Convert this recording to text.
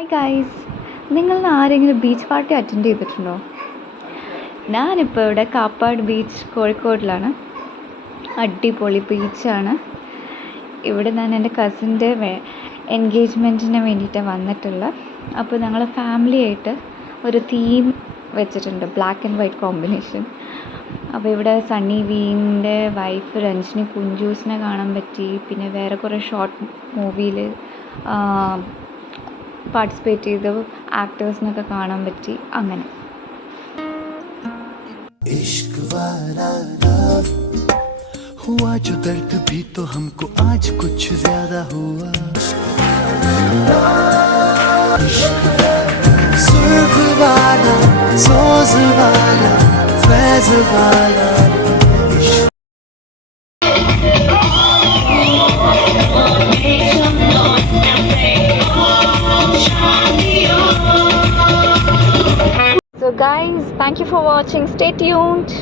Hi guys, നിങ്ങൾ ആരെങ്കിലും beach party attend ചെയ്തിട്ടുണ്ടോ? ഞാനിപ്പോൾ ഇവിടെ കാപ്പാട് ബീച്ച് കോഴിക്കോടിലാണ്. അടിപൊളി ബീച്ചാണ്. ഇവിടെ ഞാൻ എൻ്റെ കസിൻ്റെ എൻഗേജ്മെൻറ്റിന് വേണ്ടിയിട്ട് വന്നിട്ടുള്ളത്. അപ്പോൾ ഞങ്ങൾ ഫാമിലി ആയിട്ട് ഒരു തീം വെച്ചിട്ടുണ്ട്, ബ്ലാക്ക് ആൻഡ് വൈറ്റ് കോമ്പിനേഷൻ. അപ്പോൾ ഇവിടെ സണ്ണി വീൻ്റെ വൈഫ് രഞ്ജിനി കുഞ്ചൂസിനെ കാണാൻ പറ്റി. പിന്നെ വേറെ കുറേ ഷോർട്ട് മൂവിയിൽ പാർട്ടിസിപ്പേറ്റ് ചെയ്ത ആക്ടേഴ്സിനൊക്കെ കാണാൻ പറ്റി. അങ്ങനെ हुआ जो दर्द भी तो हमको आज कुछ ज्यादा हुआ. सुर्ख वाला, सोज वाला, फैज वाला. So guys, thank you for watching. Stay tuned.